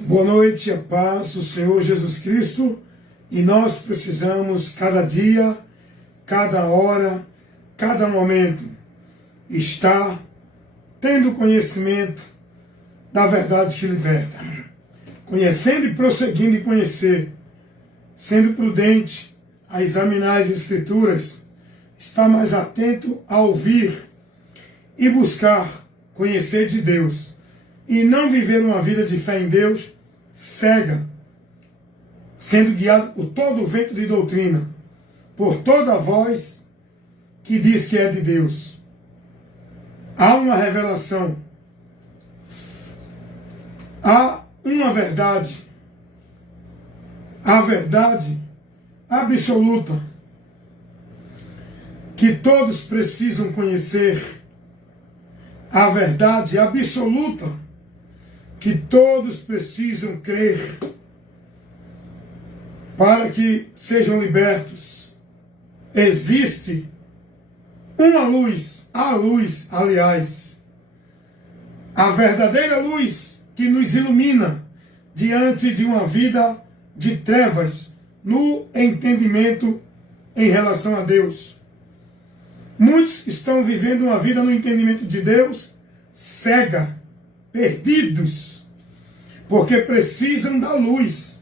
Boa noite, a paz do Senhor Jesus Cristo. E nós precisamos, cada dia, cada hora, cada momento, estar tendo conhecimento da verdade que liberta. Conhecendo e prosseguindo em conhecer, sendo prudente a examinar as Escrituras, estar mais atento a ouvir e buscar conhecer de Deus. E não viver uma vida de fé em Deus cega, sendo guiado por todo o vento de doutrina, por toda a voz que diz que é de Deus. Há uma revelação, há uma verdade, a verdade absoluta, que todos precisam conhecer, a verdade absoluta, que todos precisam crer, para que sejam libertos. Existe uma luz, a luz, aliás, a verdadeira luz que nos ilumina diante de uma vida de trevas no entendimento em relação a Deus. Muitos estão vivendo uma vida no entendimento de Deus cega, perdidos, porque precisam da luz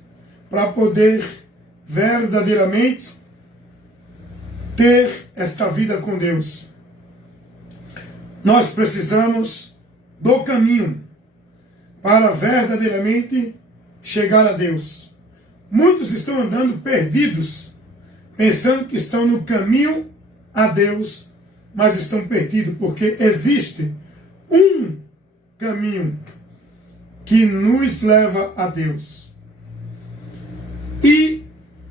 para poder verdadeiramente ter esta vida com Deus. Nós precisamos do caminho para verdadeiramente chegar a Deus. Muitos estão andando perdidos, pensando que estão no caminho a Deus, mas estão perdidos, porque existe um caminho que nos leva a Deus. E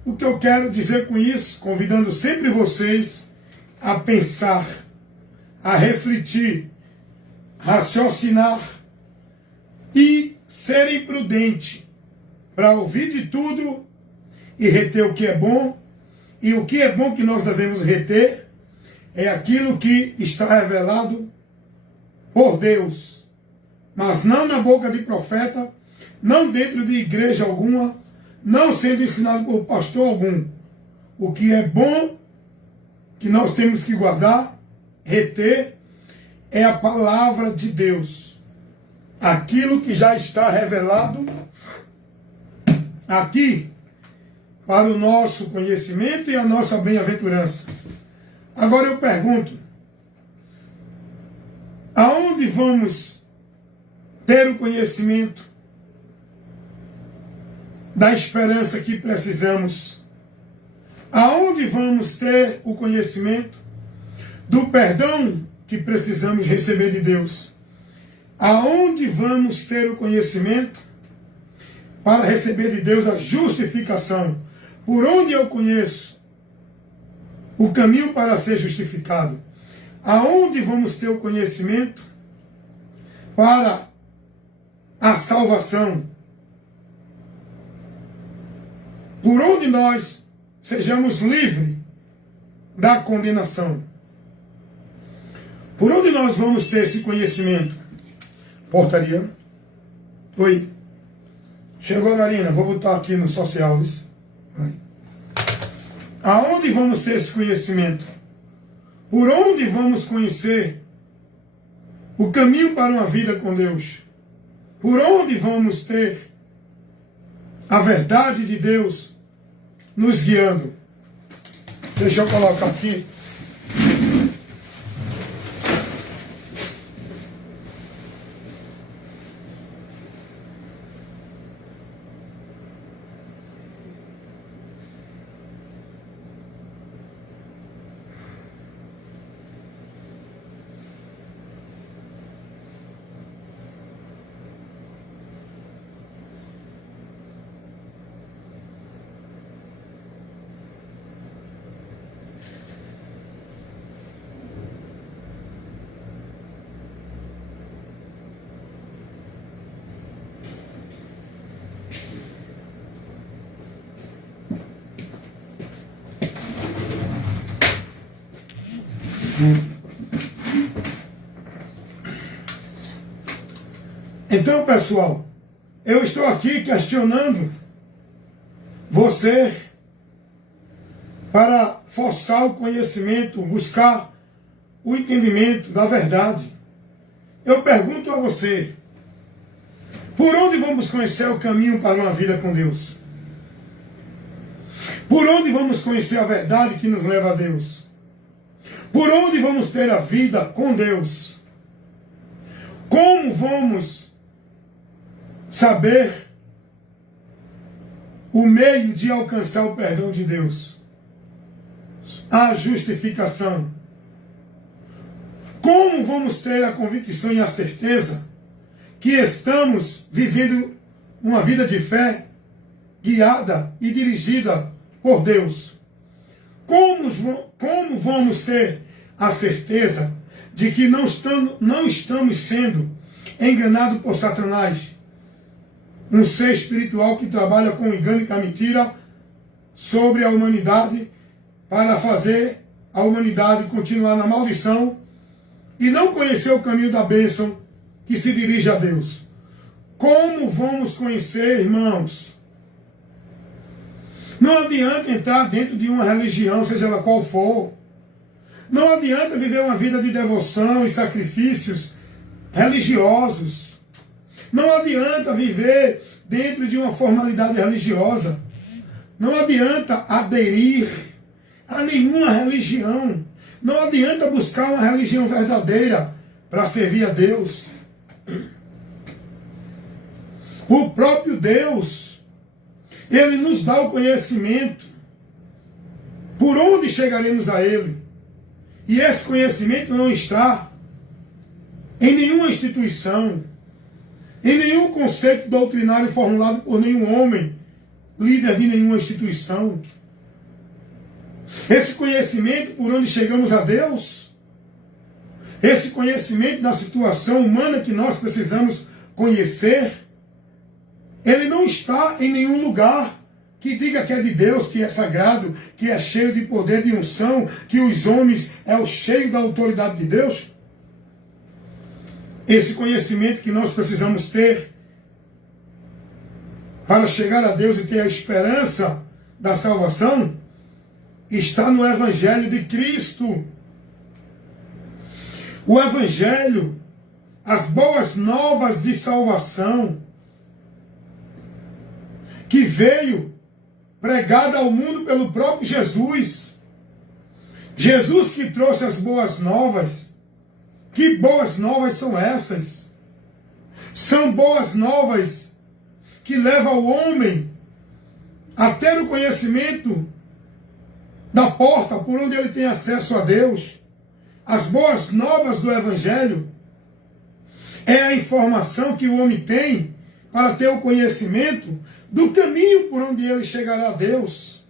o que eu quero dizer com isso, convidando sempre vocês a pensar, a refletir, raciocinar e serem prudentes para ouvir de tudo e reter o que é bom. E o que é bom que nós devemos reter é aquilo que está revelado por Deus, mas não na boca de profeta, não dentro de igreja alguma, não sendo ensinado por pastor algum. O que é bom, que nós temos que guardar, reter, é a palavra de Deus. Aquilo que já está revelado aqui, para o nosso conhecimento e a nossa bem-aventurança. Agora eu pergunto, aonde vamos ter o conhecimento da esperança que precisamos? Aonde vamos ter o conhecimento do perdão que precisamos receber de Deus? Aonde vamos ter o conhecimento para receber de Deus a justificação? Por onde eu conheço o caminho para ser justificado? Aonde vamos ter o conhecimento para a salvação? Por onde nós sejamos livres da condenação? Por onde nós vamos ter esse conhecimento? Portaria. Oi. Chegou, Marina. Vou botar aqui no social. Vai. Aonde vamos ter esse conhecimento? Por onde vamos conhecer o caminho para uma vida com Deus? Por onde vamos ter a verdade de Deus nos guiando? Deixa eu colocar aqui. Então, pessoal, eu estou aqui questionando você para forçar o conhecimento, buscar o entendimento da verdade. Eu pergunto a você, por onde vamos conhecer o caminho para uma vida com Deus? Por onde vamos conhecer a verdade que nos leva a Deus? Por onde vamos ter a vida com Deus? Como vamos saber o meio de alcançar o perdão de Deus? A justificação. Como vamos ter a convicção e a certeza que estamos vivendo uma vida de fé guiada e dirigida por Deus? Como vamos ter a certeza de que não estamos sendo enganados por Satanás, um ser espiritual que trabalha com engano e com a mentira sobre a humanidade para fazer a humanidade continuar na maldição e não conhecer o caminho da bênção que se dirige a Deus? Como vamos conhecer, irmãos? Não adianta entrar dentro de uma religião, seja ela qual for. Não adianta viver uma vida de devoção e sacrifícios religiosos. Não adianta viver dentro de uma formalidade religiosa. Não adianta aderir a nenhuma religião. Não adianta buscar uma religião verdadeira para servir a Deus. O próprio Deus, Ele nos dá o conhecimento por onde chegaremos a Ele. E esse conhecimento não está em nenhuma instituição, em nenhum conceito doutrinário formulado por nenhum homem, líder de nenhuma instituição. Esse conhecimento por onde chegamos a Deus, esse conhecimento da situação humana que nós precisamos conhecer, ele não está em nenhum lugar que diga que é de Deus, que é sagrado, que é cheio de poder, de unção, que os homens é o cheio da autoridade de Deus. Esse conhecimento que nós precisamos ter para chegar a Deus e ter a esperança da salvação está no Evangelho de Cristo. O Evangelho, as boas novas de salvação, que veio pregada ao mundo pelo próprio Jesus. Jesus que trouxe as boas novas. Que boas novas são essas? São boas novas que levam o homem a ter o conhecimento da porta por onde ele tem acesso a Deus. As boas novas do Evangelho é a informação que o homem tem para ter o conhecimento do caminho por onde ele chegará a Deus.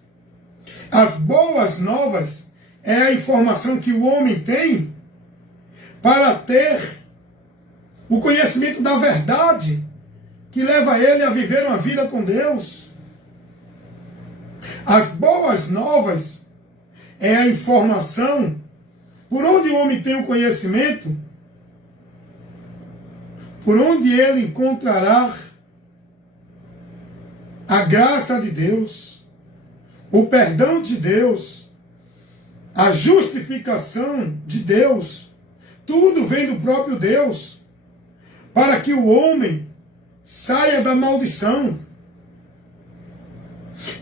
As boas novas é a informação que o homem tem para ter o conhecimento da verdade que leva ele a viver uma vida com Deus. As boas novas é a informação por onde o homem tem o conhecimento, por onde ele encontrará a graça de Deus, o perdão de Deus, a justificação de Deus. Tudo vem do próprio Deus, para que o homem saia da maldição.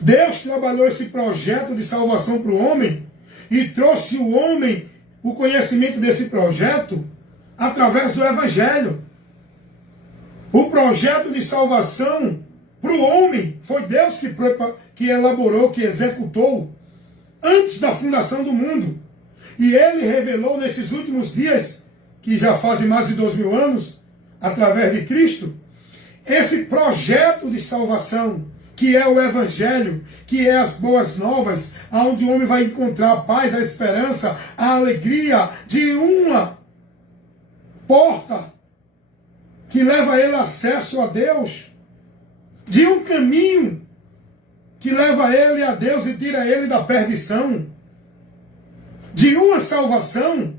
Deus trabalhou esse projeto de salvação para o homem e trouxe o homem o conhecimento desse projeto através do Evangelho. O projeto de salvação para o homem foi Deus que elaborou, que executou antes da fundação do mundo. E Ele revelou nesses últimos dias, que já fazem mais de 2000 anos, através de Cristo, esse projeto de salvação, que é o Evangelho, que é as boas novas, onde o homem vai encontrar a paz, a esperança, a alegria de uma porta que leva ele acesso a Deus, de um caminho que leva ele a Deus e tira ele da perdição, de uma salvação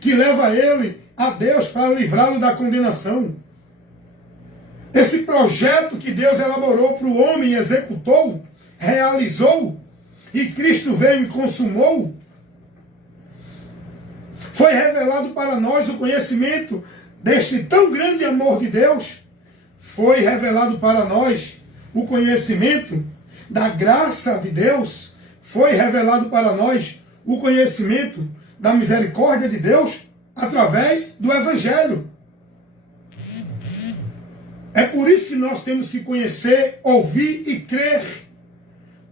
que leva ele a Deus para livrá-lo da condenação. Esse projeto que Deus elaborou para o homem, executou, realizou, e Cristo veio e consumou, foi revelado para nós o conhecimento deste tão grande amor de Deus. Foi revelado para nós o conhecimento da graça de Deus. Foi revelado para nós o conhecimento da misericórdia de Deus através do Evangelho. É por isso que nós temos que conhecer, ouvir e crer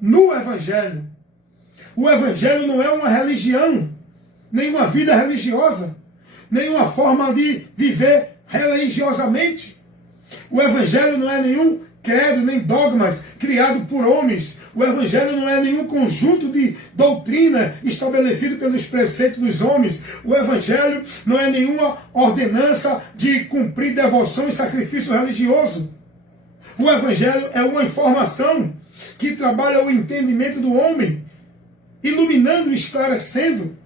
no Evangelho. O Evangelho não é uma religião, nem uma vida religiosa, nem uma forma de viver religiosamente. O Evangelho não é nenhum credo, nem dogmas criado por homens. O Evangelho não é nenhum conjunto de doutrina estabelecido pelos preceitos dos homens. O Evangelho não é nenhuma ordenança de cumprir devoção e sacrifício religioso. O Evangelho é uma informação que trabalha o entendimento do homem, iluminando e esclarecendo.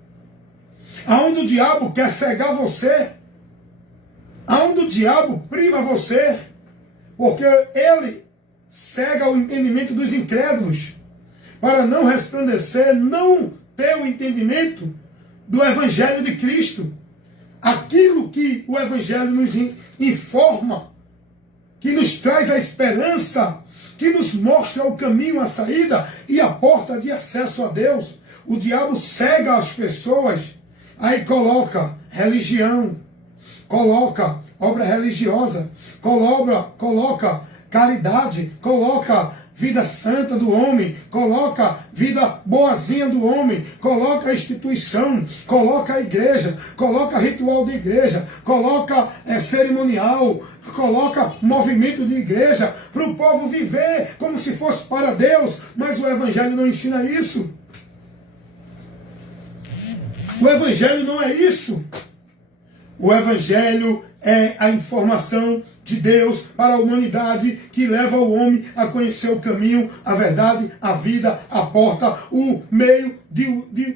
Aonde o diabo quer cegar você, aonde o diabo priva você, porque ele cega o entendimento dos incrédulos, para não resplandecer, não ter o entendimento do Evangelho de Cristo. Aquilo que o Evangelho nos informa, que nos traz a esperança, que nos mostra o caminho, a saída e a porta de acesso a Deus. O diabo cega as pessoas, aí coloca religião, coloca obra religiosa, coloca caridade, coloca vida santa do homem, coloca vida boazinha do homem, coloca instituição, coloca a igreja, coloca ritual de igreja, coloca cerimonial, coloca movimento de igreja, para o povo viver como se fosse para Deus, mas o Evangelho não ensina isso. O Evangelho não é isso. O Evangelho é a informação de Deus para a humanidade, que leva o homem a conhecer o caminho, a verdade, a vida, a porta, o meio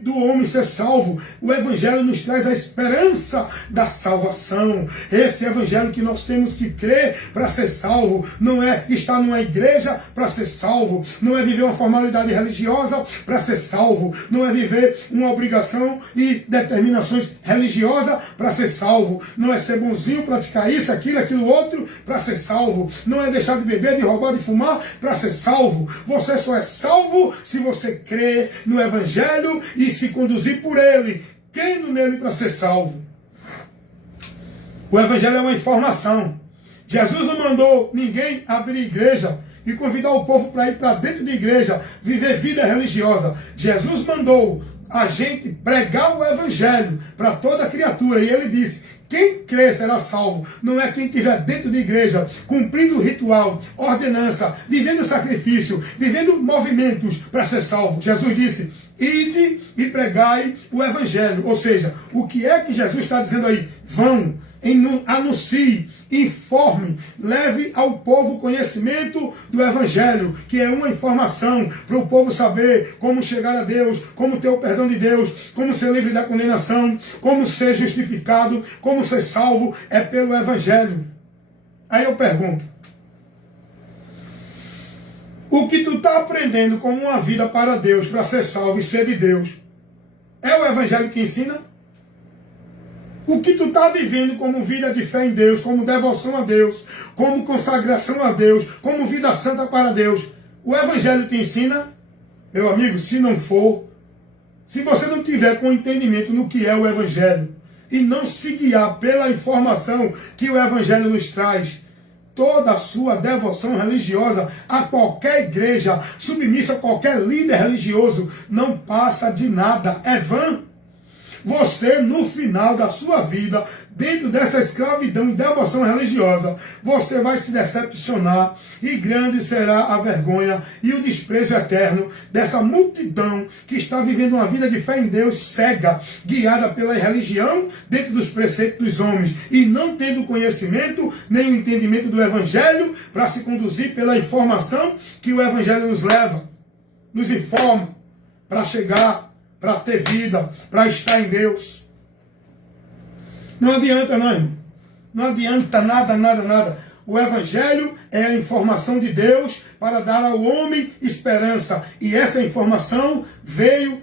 do homem ser salvo. O Evangelho nos traz a esperança da salvação. Esse Evangelho que nós temos que crer para ser salvo. Não é estar numa igreja para ser salvo. Não é viver uma formalidade religiosa para ser salvo. Não é viver uma obrigação e determinações religiosas para ser salvo. Não é ser bonzinho, praticar isso, aquilo outro para ser salvo. Não é deixar de beber, de roubar, de fumar para ser salvo. Você só é salvo se você crer no Evangelho e se conduzir por ele, crendo nele para ser salvo. O Evangelho é uma informação. Jesus não mandou ninguém abrir igreja e convidar o povo para ir para dentro de igreja, viver vida religiosa. Jesus mandou a gente pregar o Evangelho para toda criatura, e ele disse: quem crê será salvo. Não é quem estiver dentro de igreja, cumprindo o ritual, ordenança, vivendo sacrifício, vivendo movimentos para ser salvo. Jesus disse: ide e pregai o Evangelho. Ou seja, o que é que Jesus está dizendo aí? Vão, anuncie, informe, leve ao povo conhecimento do Evangelho, que é uma informação para o povo saber como chegar a Deus, como ter o perdão de Deus, como ser livre da condenação, como ser justificado, como ser salvo, é pelo Evangelho. Aí eu pergunto: o que tu está aprendendo como uma vida para Deus, para ser salvo e ser de Deus, é o Evangelho que ensina? O que tu está vivendo como vida de fé em Deus, como devoção a Deus, como consagração a Deus, como vida santa para Deus, o Evangelho te ensina? Meu amigo, se não for, se você não tiver com entendimento no que é o Evangelho, e não se guiar pela informação que o Evangelho nos traz, toda a sua devoção religiosa a qualquer igreja, submissa a qualquer líder religioso, não passa de nada, é vã. Você, no final da sua vida, dentro dessa escravidão e devoção religiosa, você vai se decepcionar, e grande será a vergonha e o desprezo eterno dessa multidão que está vivendo uma vida de fé em Deus cega, guiada pela religião, dentro dos preceitos dos homens, e não tendo conhecimento nem o entendimento do Evangelho para se conduzir pela informação que o Evangelho nos leva, nos informa para chegar, para ter vida, para estar em Deus. Não adianta não, irmão. Não adianta nada. O Evangelho é a informação de Deus para dar ao homem esperança. E essa informação veio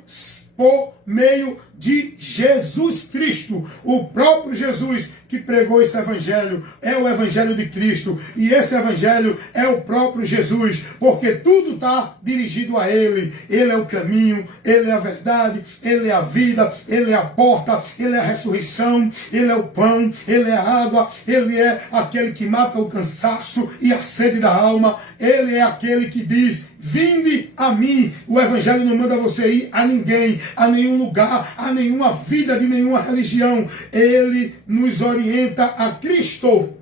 por meio de Jesus Cristo, o próprio Jesus que pregou esse evangelho, é o evangelho de Cristo, e esse evangelho é o próprio Jesus, porque tudo está dirigido a Ele. Ele é o caminho, Ele é a verdade, Ele é a vida, Ele é a porta, Ele é a ressurreição, Ele é o pão, Ele é a água, Ele é aquele que mata o cansaço e a sede da alma, Ele é aquele que diz: vinde a mim. O evangelho não manda você ir a ninguém, a nenhum lugar, a nenhuma vida de nenhuma religião. Ele nos orienta a Cristo.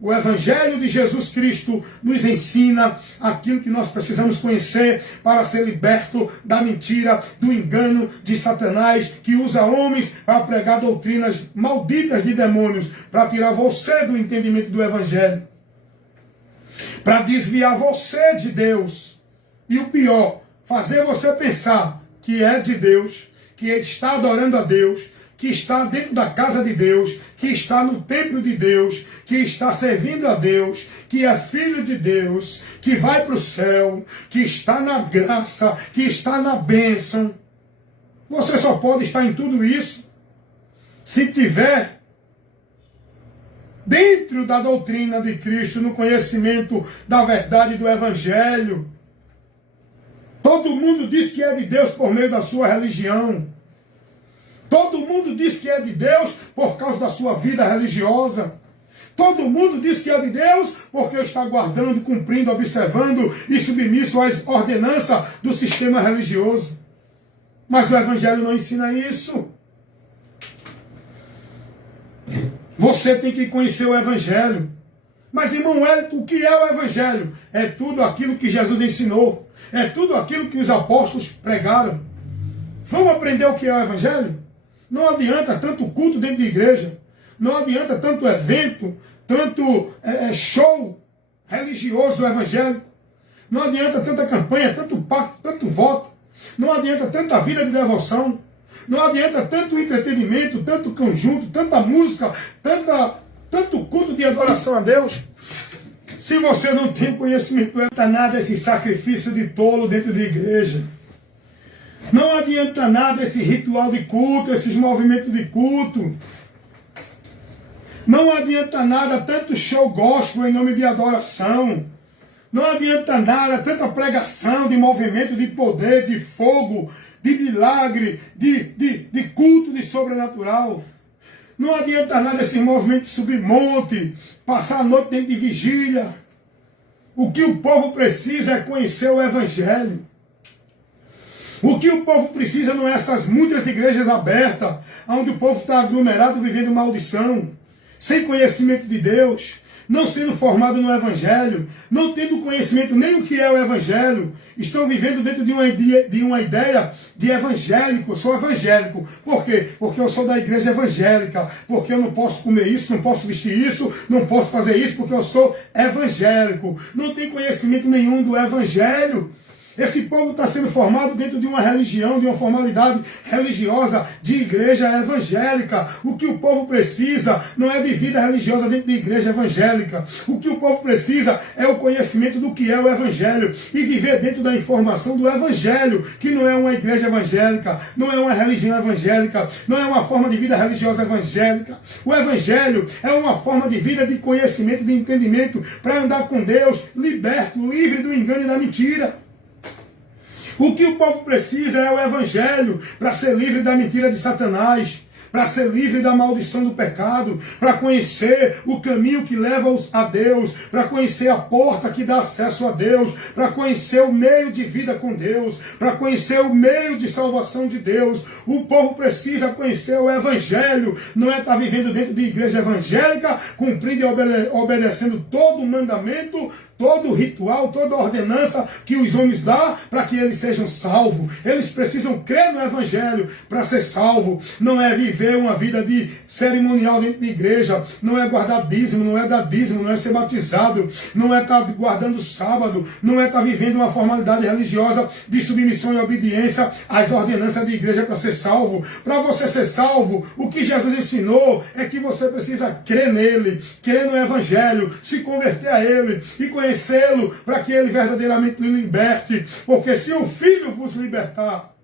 O evangelho de Jesus Cristo nos ensina aquilo que nós precisamos conhecer para ser liberto da mentira, do engano de Satanás, que usa homens para pregar doutrinas malditas de demônios, para tirar você do entendimento do evangelho, para desviar você de Deus. E o pior, fazer você pensar que é de Deus, que está adorando a Deus, que está dentro da casa de Deus, que está no templo de Deus, que está servindo a Deus, que é filho de Deus, que vai para o céu, que está na graça, que está na bênção. Você só pode estar em tudo isso se tiver dentro da doutrina de Cristo, no conhecimento da verdade do Evangelho. Todo mundo diz que é de Deus por meio da sua religião. Todo mundo diz que é de Deus por causa da sua vida religiosa. Todo mundo diz que é de Deus porque está guardando, cumprindo, observando e submisso às ordenanças do sistema religioso. Mas o Evangelho não ensina isso. Você tem que conhecer o Evangelho. Mas, irmão Hélito, o que é o Evangelho? É tudo aquilo que Jesus ensinou. É tudo aquilo que os apóstolos pregaram. Vamos aprender o que é o Evangelho? Não adianta tanto culto dentro de igreja. Não adianta tanto evento, tanto show religioso evangélico. Não adianta tanta campanha, tanto pacto, tanto voto. Não adianta tanta vida de devoção. Não adianta tanto entretenimento, tanto conjunto, tanta música, tanto culto de adoração a Deus. Se você não tem conhecimento, não adianta nada esse sacrifício de tolo dentro de igreja. Não adianta nada esse ritual de culto, esses movimentos de culto. Não adianta nada tanto show gospel em nome de adoração. Não adianta nada tanta pregação de movimento de poder, de fogo, de milagre, de culto de sobrenatural. Não adianta nada esse movimento de subir monte, passar a noite dentro de vigília. O que o povo precisa é conhecer o Evangelho. O que o povo precisa não é essas muitas igrejas abertas, onde o povo está aglomerado vivendo maldição, sem conhecimento de Deus, não sendo formado no Evangelho, não tendo conhecimento nem o que é o Evangelho, estão vivendo dentro de uma ideia de evangélico. Eu sou evangélico. Por quê? Porque eu sou da igreja evangélica, porque eu não posso comer isso, não posso vestir isso, não posso fazer isso, porque eu sou evangélico. Não tem conhecimento nenhum do Evangelho. Esse povo está sendo formado dentro de uma religião, de uma formalidade religiosa, de igreja evangélica. O que o povo precisa não é de vida religiosa dentro de igreja evangélica. O que o povo precisa é o conhecimento do que é o Evangelho e viver dentro da informação do Evangelho, que não é uma igreja evangélica, não é uma religião evangélica, não é uma forma de vida religiosa evangélica. O Evangelho é uma forma de vida de conhecimento, de entendimento, para andar com Deus, liberto, livre do engano e da mentira. O que o povo precisa é o Evangelho para ser livre da mentira de Satanás, para ser livre da maldição do pecado, para conhecer o caminho que leva a Deus, para conhecer a porta que dá acesso a Deus, para conhecer o meio de vida com Deus, para conhecer o meio de salvação de Deus. O povo precisa conhecer o Evangelho, não é estar vivendo dentro de igreja evangélica, cumprindo e obedecendo todo o mandamento, todo ritual, toda ordenança que os homens dão para que eles sejam salvos. Eles precisam crer no Evangelho para ser salvo. Não é viver uma vida de cerimonial dentro de igreja, não é guardar dízimo, não é dar dízimo, não é ser batizado, não é estar guardando sábado, não é estar vivendo uma formalidade religiosa de submissão e obediência às ordenanças de igreja para ser salvo. Para você ser salvo, o que Jesus ensinou é que você precisa crer nele, crer no Evangelho, se converter a ele e conhecê-lo para que ele verdadeiramente lhe liberte. Porque se o Filho vos libertar,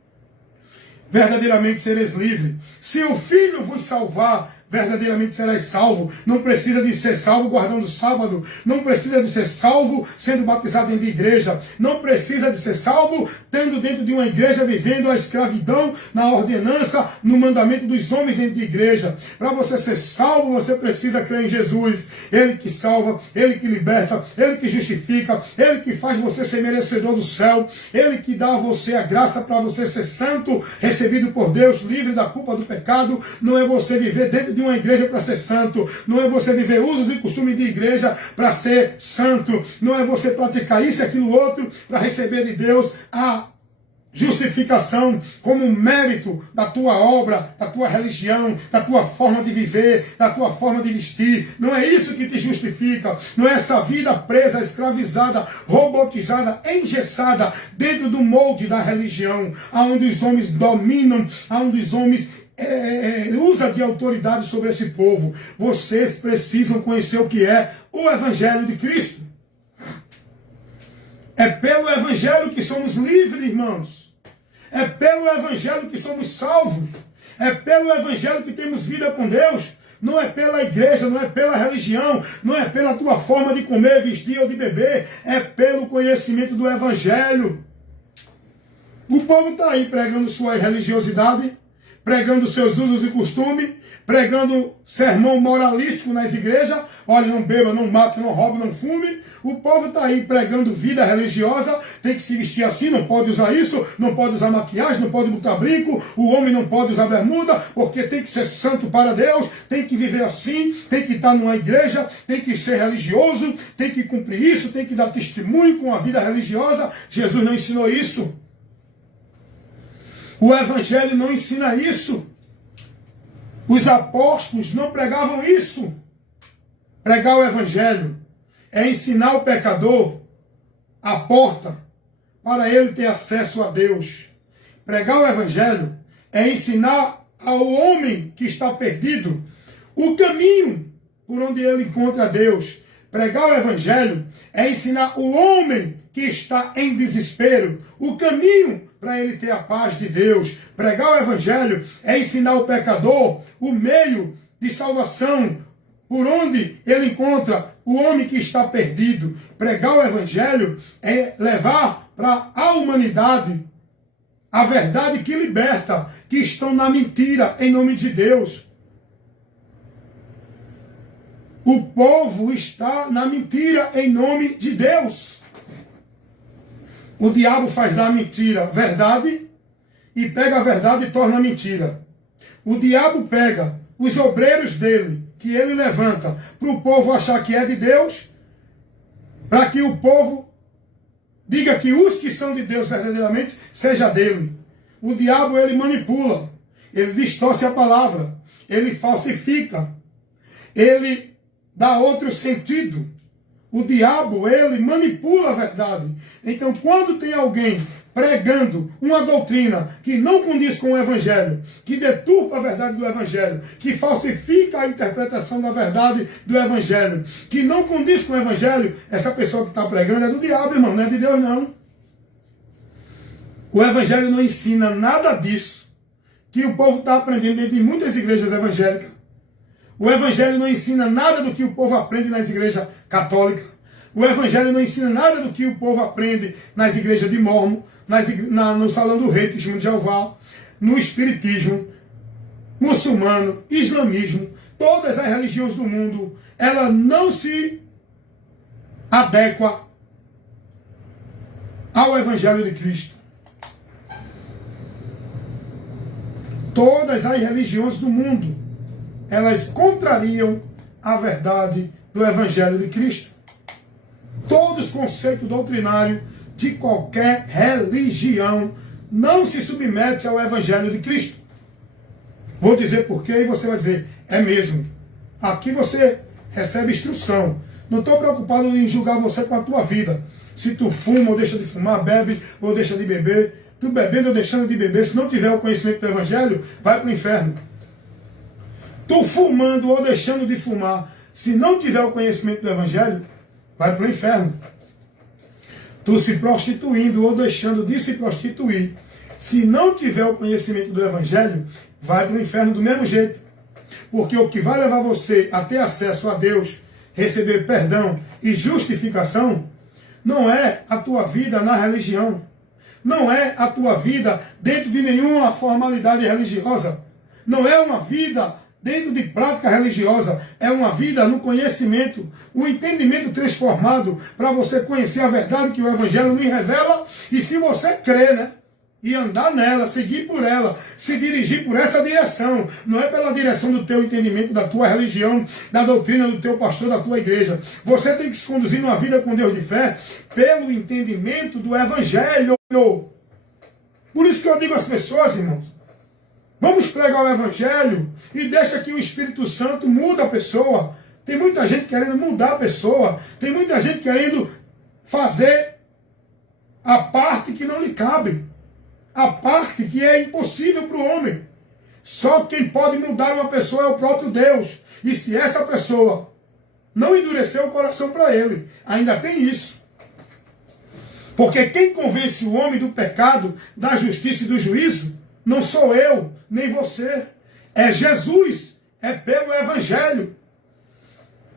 verdadeiramente sereis livres. Se o Filho vos salvar, verdadeiramente serás salvo. Não precisa de ser salvo guardando o sábado. Não precisa de ser salvo sendo batizado dentro de igreja. Não precisa de ser salvo tendo dentro de uma igreja vivendo a escravidão na ordenança, no mandamento dos homens dentro de igreja. Para você ser salvo, você precisa crer em Jesus. Ele que salva, Ele que liberta, Ele que justifica, Ele que faz você ser merecedor do céu, Ele que dá a você a graça para você ser santo, recebido por Deus, livre da culpa do pecado. Não é você viver dentro de uma igreja para ser santo, não é você viver usos e costumes de igreja para ser santo, não é você praticar isso e aquilo outro para receber de Deus a justificação como mérito da tua obra, da tua religião, da tua forma de viver, da tua forma de vestir. Não é isso que te justifica, não é essa vida presa, escravizada, robotizada, engessada dentro do molde da religião, aonde os homens dominam, aonde os homens usa de autoridade sobre esse povo. Vocês precisam conhecer o que é o Evangelho de Cristo. É pelo Evangelho que somos livres, irmãos. É pelo Evangelho que somos salvos. É pelo Evangelho que temos vida com Deus. Não é pela igreja, não é pela religião, não é pela tua forma de comer, vestir ou de beber. É pelo conhecimento do Evangelho. O povo está aí pregando sua religiosidade, pregando seus usos e costumes, pregando sermão moralístico nas igrejas. Olha, não beba, não mate, não roube, não fume. O povo está aí pregando vida religiosa, tem que se vestir assim, não pode usar isso, não pode usar maquiagem, não pode botar brinco, o homem não pode usar bermuda, porque tem que ser santo para Deus, tem que viver assim, tem que estar numa igreja, tem que ser religioso, tem que cumprir isso, tem que dar testemunho com a vida religiosa. Jesus não ensinou isso. O Evangelho não ensina isso. Os apóstolos não pregavam isso. Pregar o Evangelho é ensinar o pecador a porta para ele ter acesso a Deus. Pregar o Evangelho é ensinar ao homem que está perdido o caminho por onde ele encontra Deus. Pregar o Evangelho é ensinar o homem que está em desespero o caminho para ele ter a paz de Deus. Pregar o Evangelho é ensinar o pecador o meio de salvação, por onde ele encontra o homem que está perdido. Pregar o Evangelho é levar para a humanidade a verdade que liberta, que estão na mentira em nome de Deus. O povo está na mentira em nome de Deus. O diabo faz da mentira verdade e pega a verdade e torna mentira. O diabo pega os obreiros dele, que ele levanta, para o povo achar que é de Deus, para que o povo diga que os que são de Deus verdadeiramente seja dele. O diabo, ele manipula, ele distorce a palavra, ele falsifica, ele dá outro sentido. O diabo, ele manipula a verdade. Então, quando tem alguém pregando uma doutrina que não condiz com o Evangelho, que deturpa a verdade do Evangelho, que falsifica a interpretação da verdade do Evangelho, que não condiz com o Evangelho, essa pessoa que está pregando é do diabo, irmão, não é de Deus, não. O Evangelho não ensina nada disso que o povo está aprendendo dentro de muitas igrejas evangélicas. O Evangelho não ensina nada do que o povo aprende nas igrejas católicas. O Evangelho não ensina nada do que o povo aprende nas igrejas de Mórmon, no Salão do Rei, Testemunho de Jeová, no Espiritismo, muçulmano, islamismo, todas as religiões do mundo, ela não se adequa ao Evangelho de Cristo. Todas as religiões do mundo, elas contrariam a verdade do Evangelho de Cristo. todos os conceitos doutrinários de qualquer religião não se submete ao Evangelho de Cristo. Vou dizer por quê e você vai dizer, é mesmo. Aqui você recebe instrução. Não estou preocupado em julgar você com a tua vida. Se tu fuma ou deixa de fumar, bebe ou deixa de beber, tu bebendo ou deixando de beber, se não tiver o conhecimento do Evangelho, vai para o inferno. Tu fumando ou deixando de fumar, se não tiver o conhecimento do Evangelho, vai para o inferno. Tu se prostituindo ou deixando de se prostituir, se não tiver o conhecimento do Evangelho, vai para o inferno do mesmo jeito. Porque o que vai levar você a ter acesso a Deus, receber perdão e justificação, não é a tua vida na religião. Não é a tua vida dentro de nenhuma formalidade religiosa. Não é uma vida dentro de prática religiosa. É uma vida no conhecimento, o entendimento transformado para você conhecer a verdade que o Evangelho nos revela. E se você crer, né? E andar nela, seguir por ela, se dirigir por essa direção. Não é pela direção do teu entendimento, da tua religião, da doutrina do teu pastor, da tua igreja. Você tem que se conduzir numa vida com Deus de fé pelo entendimento do Evangelho. Por isso que eu digo às pessoas, irmãos, vamos pregar o Evangelho e deixa que o Espírito Santo muda a pessoa. Tem muita gente querendo mudar a pessoa. Tem muita gente querendo fazer a parte que não lhe cabe. A parte que é impossível para o homem. Só quem pode mudar uma pessoa é o próprio Deus. E se essa pessoa não endureceu o coração para ele, ainda tem isso. Porque quem convence o homem do pecado, da justiça e do juízo, não sou eu, nem você. É Jesus. É pelo Evangelho.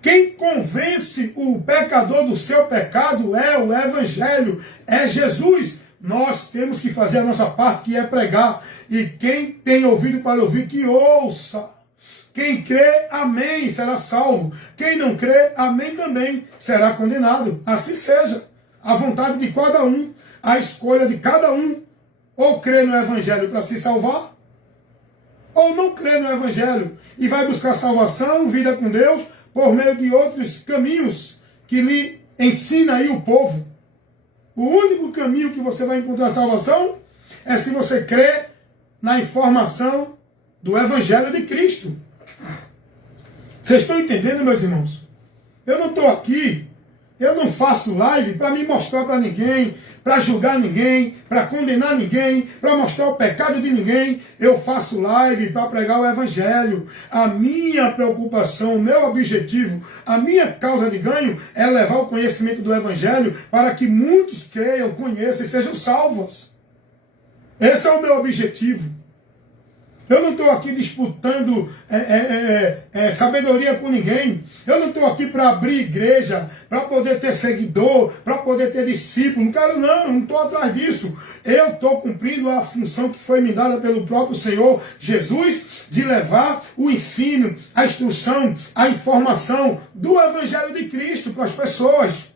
Quem convence o pecador do seu pecado é o Evangelho. É Jesus. Nós temos que fazer a nossa parte, que é pregar. E quem tem ouvido para ouvir, que ouça. Quem crê, amém, será salvo. Quem não crê, amém também, será condenado. Assim seja. A vontade de cada um, a escolha de cada um. Ou crê no Evangelho para se salvar, ou não crê no Evangelho e vai buscar salvação, vida com Deus, por meio de outros caminhos que lhe ensina aí o povo. O único caminho que você vai encontrar salvação é se você crê na informação do Evangelho de Cristo. Vocês estão entendendo, meus irmãos? Eu não estou aqui, eu não faço live para me mostrar para ninguém, para julgar ninguém, para condenar ninguém, para mostrar o pecado de ninguém. Eu faço live para pregar o Evangelho. A minha preocupação, o meu objetivo, a minha causa de ganho é levar o conhecimento do Evangelho para que muitos creiam, conheçam e sejam salvos. Esse é o meu objetivo. Eu não estou aqui disputando sabedoria com ninguém. Eu não estou aqui para abrir igreja, para poder ter seguidor, para poder ter discípulo. Não estou atrás disso. Eu estou cumprindo a função que foi me dada pelo próprio Senhor Jesus, de levar o ensino, a instrução, a informação do Evangelho de Cristo para as pessoas.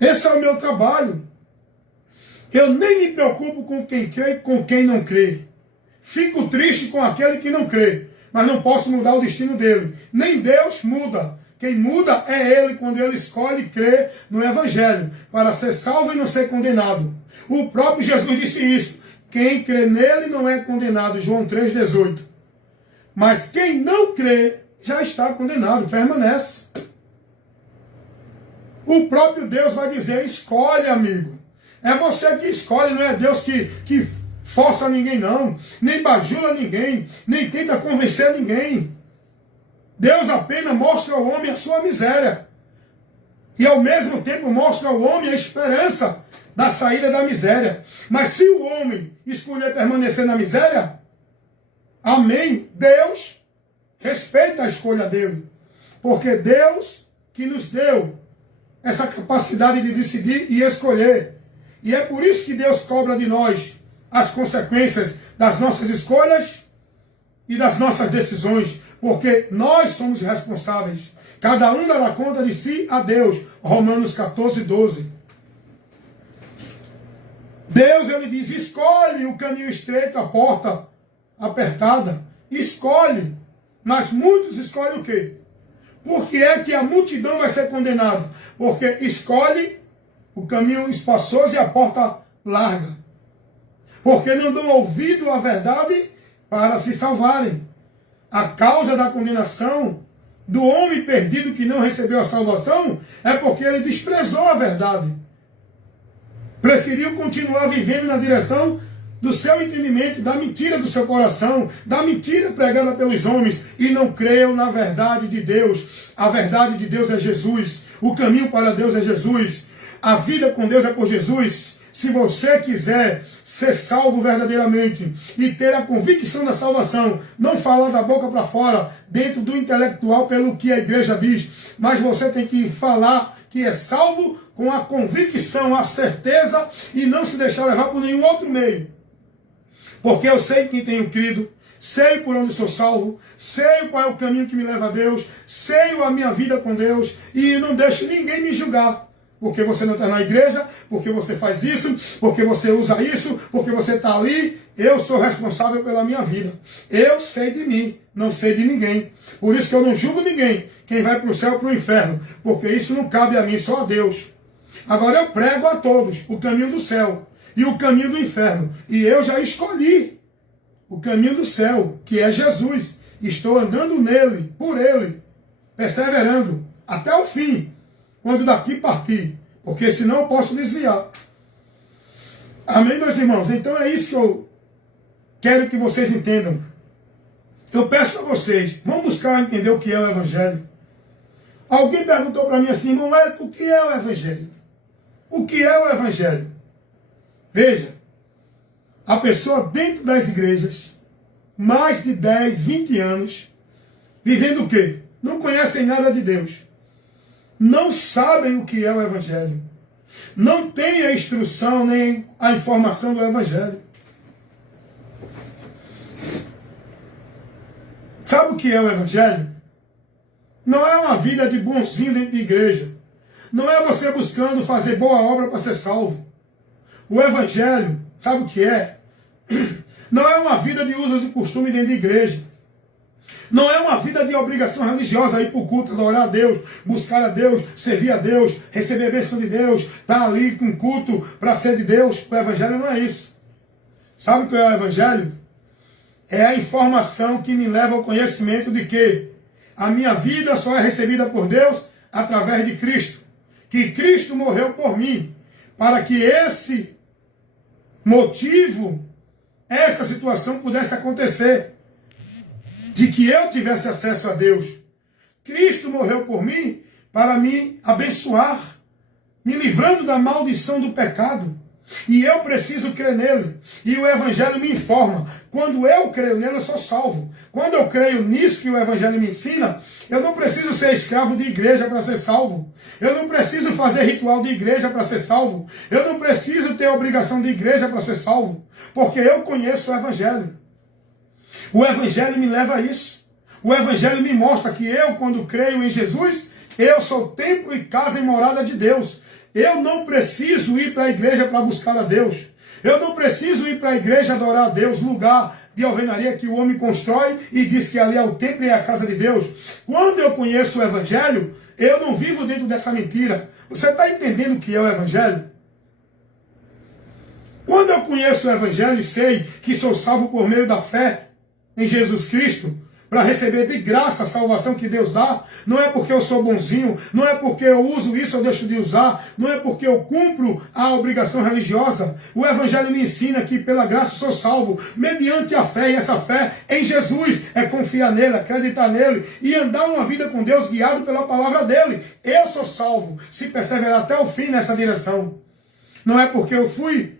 Esse é o meu trabalho. Eu nem me preocupo com quem crê e com quem não crê. Fico triste com aquele que não crê, mas não posso mudar o destino dele. Nem Deus muda. Quem muda é ele quando ele escolhe crer no Evangelho, para ser salvo e não ser condenado. O próprio Jesus disse isso. Quem crê nele não é condenado, João 3,18. Mas quem não crê já está condenado, permanece. O próprio Deus vai dizer, escolhe, amigo. É você que escolhe, não é Deus que força ninguém não, nem bajula ninguém, nem tenta convencer ninguém. Deus apenas mostra ao homem a sua miséria. E ao mesmo tempo mostra ao homem a esperança da saída da miséria. Mas se o homem escolher permanecer na miséria, amém, Deus respeita a escolha dele. Porque Deus que nos deu essa capacidade de decidir e escolher. E é por isso que Deus cobra de nós as consequências das nossas escolhas e das nossas decisões, porque nós somos responsáveis. Cada um dará conta de si a Deus. Romanos 14:12. Deus, ele diz, escolhe o caminho estreito, a porta apertada. Escolhe. Mas muitos escolhem o quê? Por que é que a multidão vai ser condenada? Porque escolhe o caminho espaçoso e a porta larga. Porque não dão ouvido à verdade para se salvarem. A causa da condenação do homem perdido que não recebeu a salvação é porque ele desprezou a verdade. Preferiu continuar vivendo na direção do seu entendimento, da mentira do seu coração, da mentira pregada pelos homens, e não creu na verdade de Deus. A verdade de Deus é Jesus. O caminho para Deus é Jesus. A vida com Deus é por Jesus. Se você quiser ser salvo verdadeiramente e ter a convicção da salvação, não falar da boca para fora, dentro do intelectual, pelo que a igreja diz, mas você tem que falar que é salvo com a convicção, a certeza, e não se deixar levar por nenhum outro meio. Porque eu sei quem tenho crido, sei por onde sou salvo, sei qual é o caminho que me leva a Deus, sei a minha vida com Deus, e não deixo ninguém me julgar. Porque você não está na igreja, porque você faz isso, porque você usa isso, porque você está ali. Eu sou responsável pela minha vida. Eu sei de mim, não sei de ninguém. Por isso que eu não julgo ninguém, quem vai para o céu ou para o inferno. Porque isso não cabe a mim, só a Deus. Agora eu prego a todos o caminho do céu e o caminho do inferno. E eu já escolhi o caminho do céu, que é Jesus. Estou andando nele, por ele, perseverando até o fim, quando daqui partir. Porque senão eu posso desviar. Amém, meus irmãos? Então é isso que eu quero que vocês entendam. Eu peço a vocês, vamos buscar entender o que é o Evangelho. Alguém perguntou para mim assim, irmão, o que é o Evangelho? O que é o Evangelho? Veja, a pessoa dentro das igrejas, mais de 10, 20 anos, vivendo o quê? Não conhecem nada de Deus. Não sabem o que é o Evangelho. Não têm a instrução nem a informação do Evangelho. Sabe o que é o Evangelho? Não é uma vida de bonzinho dentro de igreja. Não é você buscando fazer boa obra para ser salvo. O Evangelho, sabe o que é? Não é uma vida de usos e costumes dentro de igreja. Não é uma vida de obrigação religiosa, ir para o culto, adorar a Deus, buscar a Deus, servir a Deus, receber a bênção de Deus, estar ali com culto para ser de Deus. O Evangelho não é isso. Sabe o que é o Evangelho? É a informação que me leva ao conhecimento de que a minha vida só é recebida por Deus através de Cristo. Que Cristo morreu por mim, para que esse motivo, essa situação pudesse acontecer. De que eu tivesse acesso a Deus. Cristo morreu por mim para me abençoar, me livrando da maldição do pecado. E eu preciso crer nele. E o Evangelho me informa. Quando eu creio nele, eu sou salvo. Quando eu creio nisso que o Evangelho me ensina, eu não preciso ser escravo de igreja para ser salvo. Eu não preciso fazer ritual de igreja para ser salvo. Eu não preciso ter obrigação de igreja para ser salvo. Porque eu conheço o Evangelho. O Evangelho me leva a isso. O Evangelho me mostra que eu, quando creio em Jesus, eu sou templo e casa e morada de Deus. Eu não preciso ir para a igreja para buscar a Deus. Eu não preciso ir para a igreja adorar a Deus, lugar de alvenaria que o homem constrói e diz que ali é o templo e a casa de Deus. Quando eu conheço o Evangelho, eu não vivo dentro dessa mentira. Você está entendendo o que é o Evangelho? Quando eu conheço o Evangelho e sei que sou salvo por meio da fé em Jesus Cristo, para receber de graça a salvação que Deus dá, não é porque eu sou bonzinho, não é porque eu uso isso ou deixo de usar, não é porque eu cumpro a obrigação religiosa. O Evangelho me ensina que pela graça sou salvo, mediante a fé, e essa fé em Jesus é confiar nele, acreditar nele e andar uma vida com Deus guiado pela palavra dele. Eu sou salvo, se perseverar até o fim nessa direção. Não é porque eu fui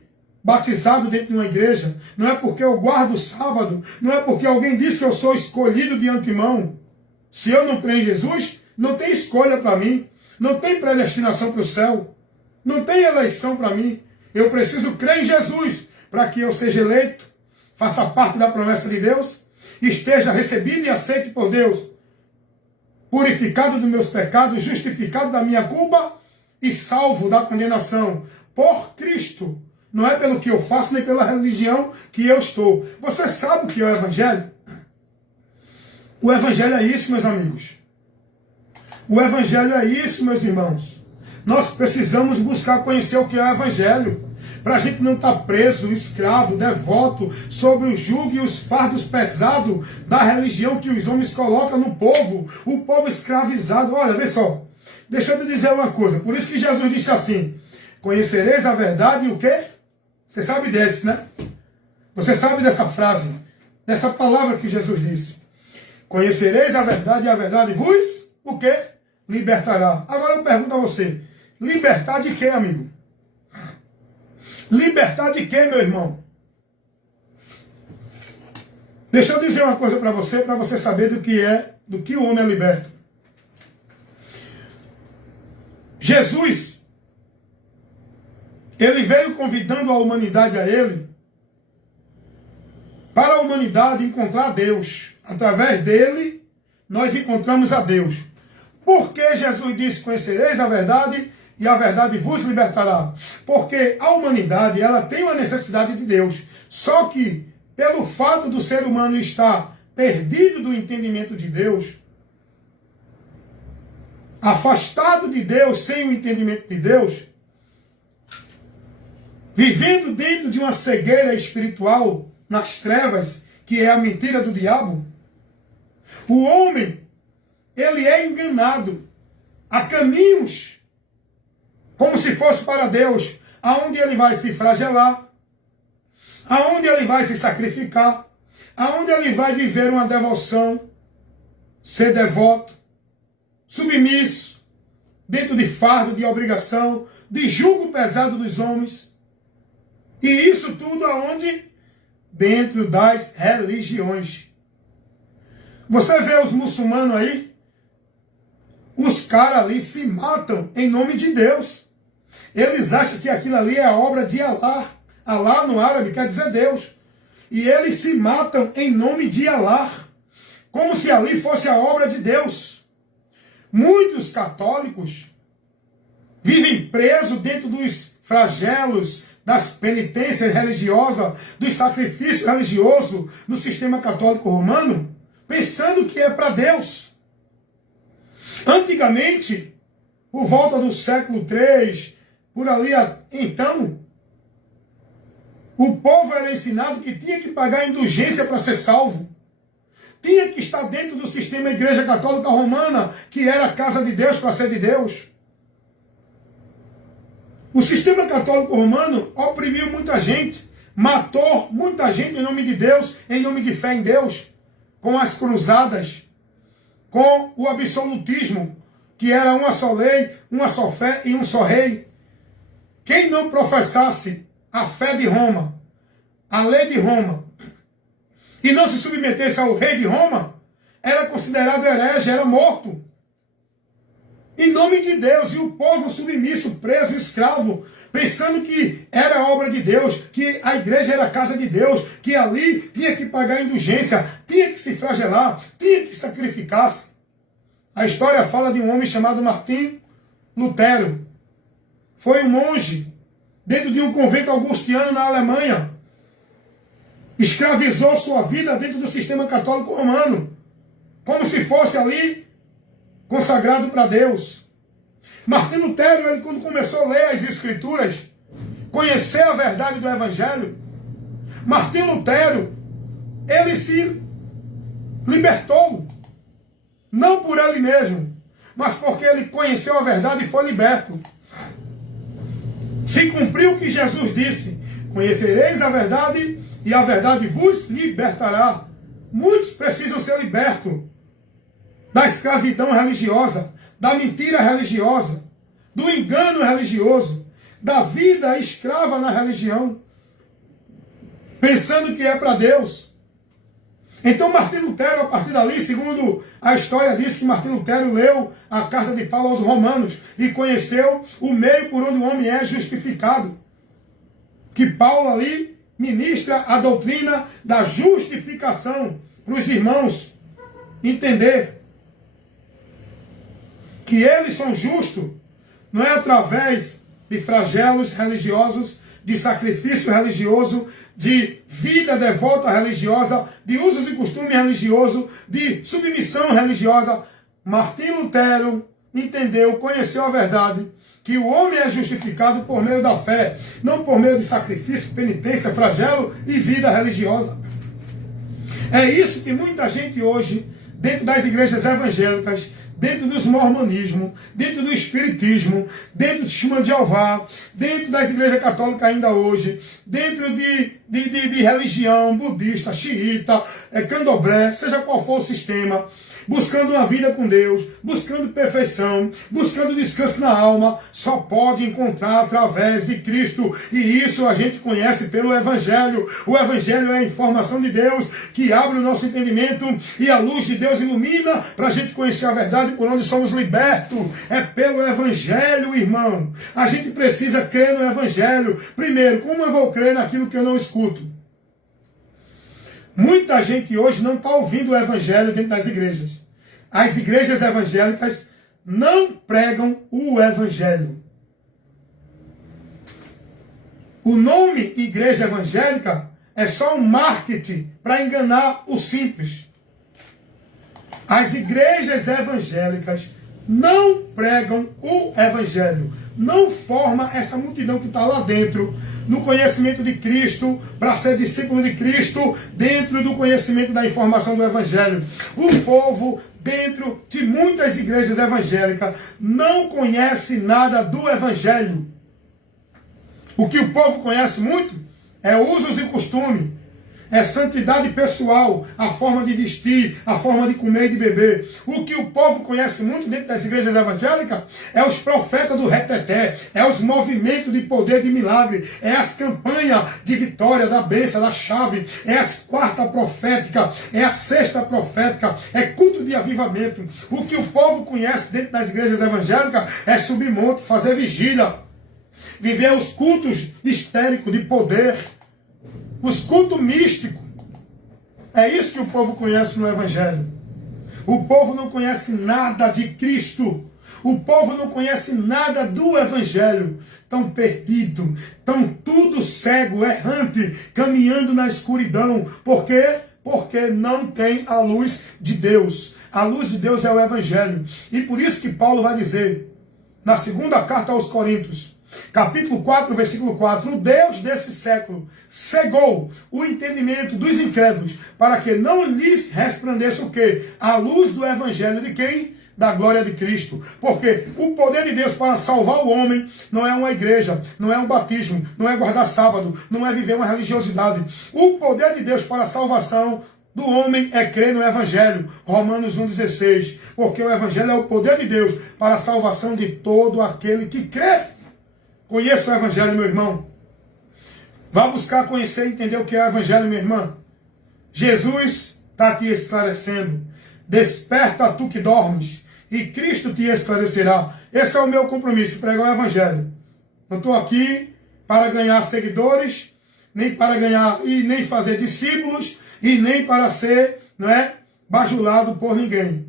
batizado dentro de uma igreja, não é porque eu guardo o sábado, não é porque alguém diz que eu sou escolhido de antemão. Se eu não creio em Jesus, não tem escolha para mim, não tem predestinação para o céu, não tem eleição para mim. Eu preciso crer em Jesus para que eu seja eleito, faça parte da promessa de Deus, esteja recebido e aceito por Deus, purificado dos meus pecados, justificado da minha culpa e salvo da condenação por Cristo. Não é pelo que eu faço, nem pela religião que eu estou. Você sabe o que é o Evangelho? O Evangelho é isso, meus amigos. O Evangelho é isso, meus irmãos. Nós precisamos buscar conhecer o que é o Evangelho, para a gente não estar preso, escravo, devoto, sobre o jugo e os fardos pesados da religião que os homens colocam no povo, o povo escravizado. Olha, vê só, deixa eu te dizer uma coisa, por isso que Jesus disse assim, conhecereis a verdade e o quê? Você sabe desse, né? Você sabe dessa frase, dessa palavra que Jesus disse. Conhecereis a verdade e a verdade vos, o quê? Libertará. Agora eu pergunto a você, libertar de quê, amigo? Libertar de quê, meu irmão? Deixa eu dizer uma coisa para você saber do que o homem é liberto. Jesus, ele veio convidando a humanidade a ele, para a humanidade encontrar Deus. Através dele, nós encontramos a Deus. Por que Jesus disse, conhecereis a verdade e a verdade vos libertará? Porque a humanidade, ela tem uma necessidade de Deus. Só que, pelo fato do ser humano estar perdido do entendimento de Deus, afastado de Deus, sem o entendimento de Deus, vivendo dentro de uma cegueira espiritual, nas trevas, que é a mentira do diabo, o homem, ele é enganado a caminhos, como se fosse para Deus, aonde ele vai se flagelar, aonde ele vai se sacrificar, aonde ele vai viver uma devoção, ser devoto, submisso, dentro de fardo, de obrigação, de jugo pesado dos homens. E isso tudo aonde? Dentro das religiões. Você vê os muçulmanos aí, os caras ali se matam em nome de Deus. Eles acham que aquilo ali é a obra de Allah. Allah no árabe quer dizer Deus. E eles se matam em nome de Allah, como se ali fosse a obra de Deus. Muitos católicos vivem presos dentro dos flagelos, das penitências religiosas, dos sacrifícios religiosos no sistema católico romano, pensando que é para Deus. Antigamente, por volta do século III, por ali então, o povo era ensinado que tinha que pagar indulgência para ser salvo. Tinha que estar dentro do sistema Igreja Católica Romana, que era a casa de Deus para ser de Deus. O sistema católico romano oprimiu muita gente, matou muita gente em nome de Deus, em nome de fé em Deus, com as cruzadas, com o absolutismo, que era uma só lei, uma só fé e um só rei. Quem não professasse a fé de Roma, a lei de Roma, e não se submetesse ao rei de Roma, era considerado herege, era morto. Em nome de Deus, e o povo submisso, preso, escravo, pensando que era obra de Deus, que a igreja era a casa de Deus, que ali tinha que pagar indulgência, tinha que se flagelar, tinha que sacrificar-se. A história fala de um homem chamado Martim Lutero. Foi um monge, dentro de um convento augustiano na Alemanha. Escravizou sua vida dentro do sistema católico romano, como se fosse ali consagrado para Deus. Martim Lutero, ele quando começou a ler as Escrituras, conhecer a verdade do Evangelho, Martim Lutero, ele se libertou. Não por ele mesmo, mas porque ele conheceu a verdade e foi liberto. Se cumpriu o que Jesus disse, conhecereis a verdade e a verdade vos libertará. Muitos precisam ser libertos da escravidão religiosa, da mentira religiosa, do engano religioso, da vida escrava na religião, pensando que é para Deus. Então Martim Lutero, a partir dali, segundo a história diz que Martim Lutero leu a carta de Paulo aos Romanos e conheceu o meio por onde o homem é justificado. Que Paulo ali ministra a doutrina da justificação para os irmãos entender que eles são justos, não é através de flagelos religiosos, de sacrifício religioso, de vida devota religiosa, de usos e costumes religiosos, de submissão religiosa. Martim Lutero entendeu, conheceu a verdade, que o homem é justificado por meio da fé, não por meio de sacrifício, penitência, flagelo e vida religiosa. É isso que muita gente hoje, dentro das igrejas evangélicas, dentro dos mormonismos, dentro do espiritismo, dentro do Testemunho de Jeová, dentro das igrejas católicas ainda hoje, dentro de religião budista, xiita, candomblé, seja qual for o sistema, buscando uma vida com Deus, buscando perfeição, buscando descanso na alma, só pode encontrar através de Cristo. E isso a gente conhece pelo Evangelho. O Evangelho é a informação de Deus que abre o nosso entendimento e a luz de Deus ilumina para a gente conhecer a verdade por onde somos libertos. É pelo Evangelho, irmão. A gente precisa crer no Evangelho. Primeiro, como eu vou crer naquilo que eu não escuto? Muita gente hoje não está ouvindo o Evangelho dentro das igrejas. As igrejas evangélicas não pregam o Evangelho. O nome igreja evangélica é só um marketing para enganar o simples. As igrejas evangélicas não pregam o Evangelho. Não forma essa multidão que está lá dentro, no conhecimento de Cristo, para ser discípulo de Cristo, dentro do conhecimento da informação do Evangelho. O povo, dentro de muitas igrejas evangélicas, não conhece nada do Evangelho. O que o povo conhece muito é usos e costumes. É santidade pessoal, a forma de vestir, a forma de comer e de beber. O que o povo conhece muito dentro das igrejas evangélicas é os profetas do reteté, é os movimentos de poder de milagre, é as campanhas de vitória, da bênção, da chave, é as quarta profética, é a sexta profética, é culto de avivamento. O que o povo conhece dentro das igrejas evangélicas é subir monte, fazer vigília, viver os cultos histéricos de poder, os cultos místicos. É isso que o povo conhece no Evangelho. O povo não conhece nada de Cristo. O povo não conhece nada do Evangelho. Estão perdidos, estão tudo cego, errante, caminhando na escuridão. Por quê? Porque não tem a luz de Deus. A luz de Deus é o Evangelho. E por isso que Paulo vai dizer, na segunda carta aos Coríntios, capítulo 4, versículo 4, o Deus desse século cegou o entendimento dos incrédulos, para que não lhes resplandeça o quê? A luz do Evangelho de quem? Da glória de Cristo. Porque o poder de Deus para salvar o homem não é uma igreja, não é um batismo, não é guardar sábado, não é viver uma religiosidade. O poder de Deus para a salvação do homem é crer no Evangelho. Romanos 1,16. Porque o Evangelho é o poder de Deus para a salvação de todo aquele que crê. Conheça o Evangelho, meu irmão. Vá buscar conhecer e entender o que é o Evangelho, minha irmã. Jesus está te esclarecendo. Desperta tu que dormes, e Cristo te esclarecerá. Esse é o meu compromisso, pregar o Evangelho. Não estou aqui para ganhar seguidores, nem para ganhar e nem fazer discípulos, e nem para ser, bajulado por ninguém.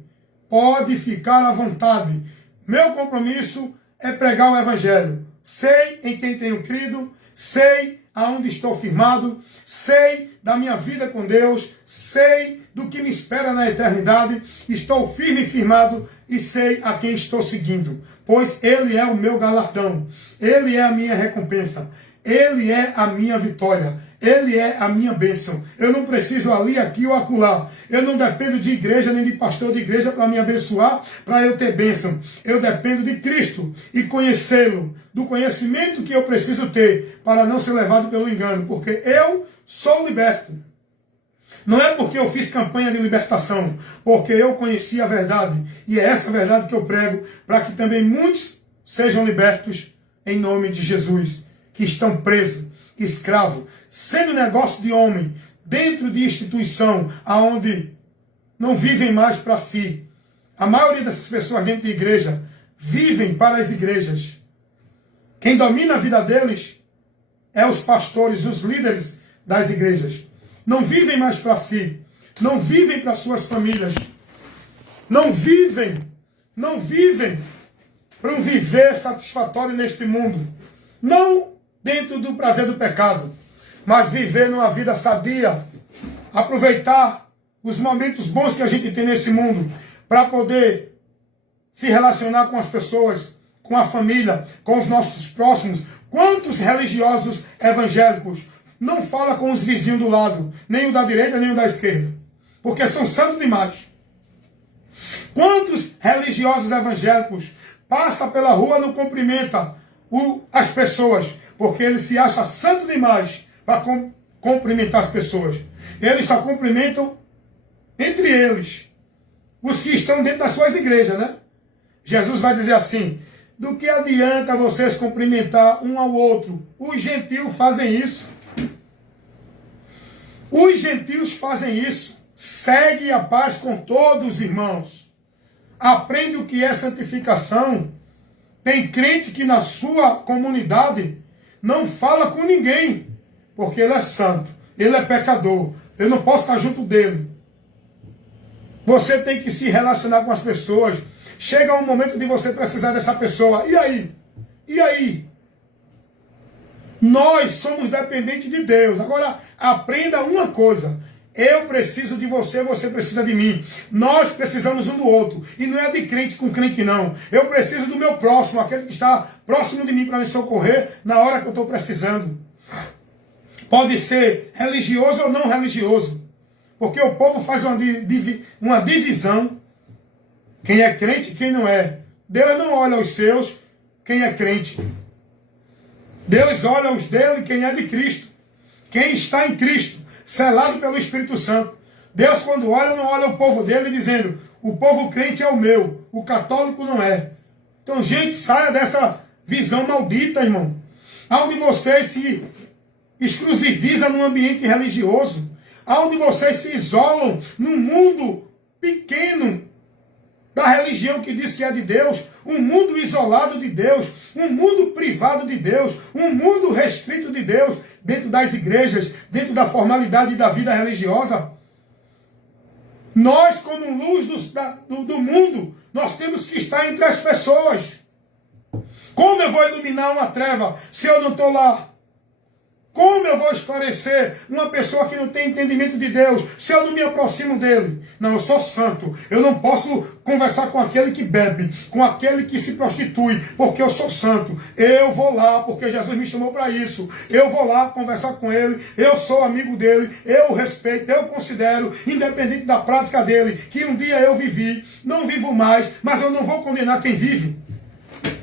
Pode ficar à vontade. Meu compromisso é pregar o Evangelho. Sei em quem tenho crido, sei aonde estou firmado, sei da minha vida com Deus, sei do que me espera na eternidade, estou firme e firmado e sei a quem estou seguindo, pois Ele é o meu galardão, Ele é a minha recompensa, Ele é a minha vitória, Ele é a minha bênção. Eu não preciso ali, aqui ou acolá. Eu não dependo de igreja nem de pastor de igreja para me abençoar, para eu ter bênção. Eu dependo de Cristo e conhecê-lo, do conhecimento que eu preciso ter para não ser levado pelo engano, porque eu sou liberto. Não é porque eu fiz campanha de libertação, porque eu conheci a verdade, e é essa verdade que eu prego, para que também muitos sejam libertos em nome de Jesus, que estão presos, escravos, sendo negócio de homem, dentro de instituição, aonde não vivem mais para si. A maioria dessas pessoas dentro de igreja vivem para as igrejas. Quem domina a vida deles é os pastores, os líderes das igrejas. Não vivem mais para si, não vivem para suas famílias, não vivem para um viver satisfatório neste mundo, não dentro do prazer do pecado, mas viver numa vida sadia, aproveitar os momentos bons que a gente tem nesse mundo, para poder se relacionar com as pessoas, com a família, com os nossos próximos. Quantos religiosos evangélicos não falam com os vizinhos do lado, nem o da direita, nem o da esquerda, porque são santos demais? Quantos religiosos evangélicos passam pela rua e não cumprimentam as pessoas, porque eles se acham santo demais para cumprimentar as pessoas? Eles só cumprimentam entre eles, os que estão dentro das suas igrejas, né? Jesus vai dizer assim: do que adianta vocês cumprimentar um ao outro? Os gentios fazem isso. Os gentios fazem isso. Segue a paz com todos, irmãos. Aprende o que é santificação. Tem crente que na sua comunidade não fala com ninguém, porque ele é santo, ele é pecador, eu não posso estar junto dele. Você tem que se relacionar com as pessoas. Chega um momento de você precisar dessa pessoa. E aí? E aí? Nós somos dependentes de Deus. Agora, aprenda uma coisa. Eu preciso de você, você precisa de mim. Nós precisamos um do outro. E não é de crente com crente, não. Eu preciso do meu próximo, aquele que está próximo de mim para me socorrer na hora que eu estou precisando. Pode ser religioso ou não religioso. Porque o povo faz uma divisão. Quem é crente e quem não é. Deus não olha os seus, quem é crente. Deus olha os dele, quem é de Cristo. Quem está em Cristo, selado pelo Espírito Santo. Deus, quando olha, não olha o povo dele dizendo: o povo crente é o meu, o católico não é. Então, gente, saia dessa visão maldita, irmão. Onde vocês se exclusivizam num ambiente religioso. Onde vocês se isolam num mundo pequeno da religião que diz que é de Deus, um mundo isolado de Deus, um mundo privado de Deus, um mundo restrito de Deus, dentro das igrejas, dentro da formalidade da vida religiosa. Nós, como luz do mundo, nós temos que estar entre as pessoas. Como eu vou iluminar uma treva se eu não estou lá? Como eu vou esclarecer uma pessoa que não tem entendimento de Deus se eu não me aproximo dele? Não, eu sou santo. Eu não posso conversar com aquele que bebe, com aquele que se prostitui, porque eu sou santo. Eu vou lá, porque Jesus me chamou para isso. Eu vou lá conversar com ele, eu sou amigo dele, eu o respeito, eu considero, independente da prática dele, que um dia eu vivi, não vivo mais, mas eu não vou condenar quem vive.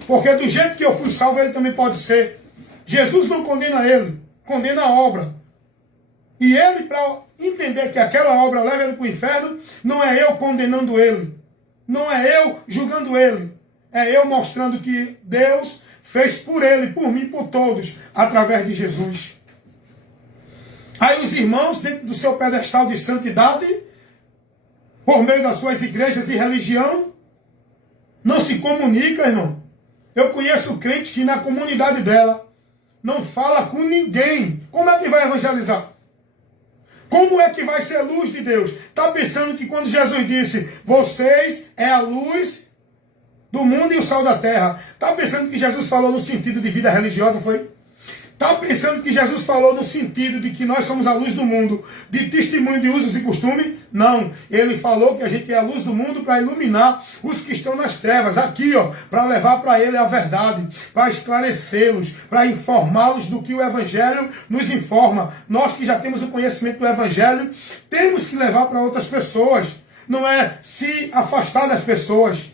Porque do jeito que eu fui salvo, ele também pode ser. Jesus não condena ele, condena a obra. E ele, para entender que aquela obra leva ele para o inferno, não é eu condenando ele. Não é eu julgando ele. É eu mostrando que Deus fez por ele, por mim, por todos, através de Jesus. Aí os irmãos, dentro do seu pedestal de santidade, por meio das suas igrejas e religião, não se comunicam, irmão. Eu conheço crente que na comunidade dela não fala com ninguém. Como é que vai evangelizar? Como é que vai ser luz de Deus? Está pensando que quando Jesus disse, vocês é a luz do mundo e o sal da terra. Está pensando que Jesus falou no sentido de vida religiosa, foi? Está pensando que Jesus falou no sentido de que nós somos a luz do mundo, de testemunho de usos e costumes? Não. Ele falou que a gente é a luz do mundo para iluminar os que estão nas trevas. Aqui, ó, para levar para ele a verdade, para esclarecê-los, para informá-los do que o Evangelho nos informa. Nós que já temos o conhecimento do Evangelho, temos que levar para outras pessoas. Não é se afastar das pessoas.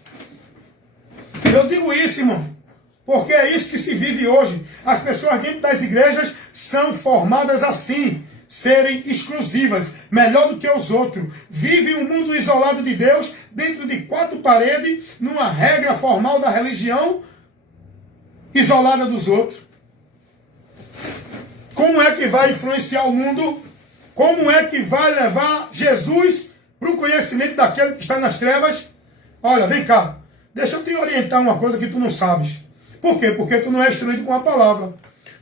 Eu digo isso, irmão. Porque é isso que se vive hoje. As pessoas dentro das igrejas são formadas assim, serem exclusivas, melhor do que os outros. Vivem um mundo isolado de Deus, dentro de quatro paredes, numa regra formal da religião, isolada dos outros. Como é que vai influenciar o mundo? Como é que vai levar Jesus para o conhecimento daquele que está nas trevas? Olha, vem cá. Deixa eu te orientar uma coisa que tu não sabes. Por quê? Porque tu não é instruído com a palavra.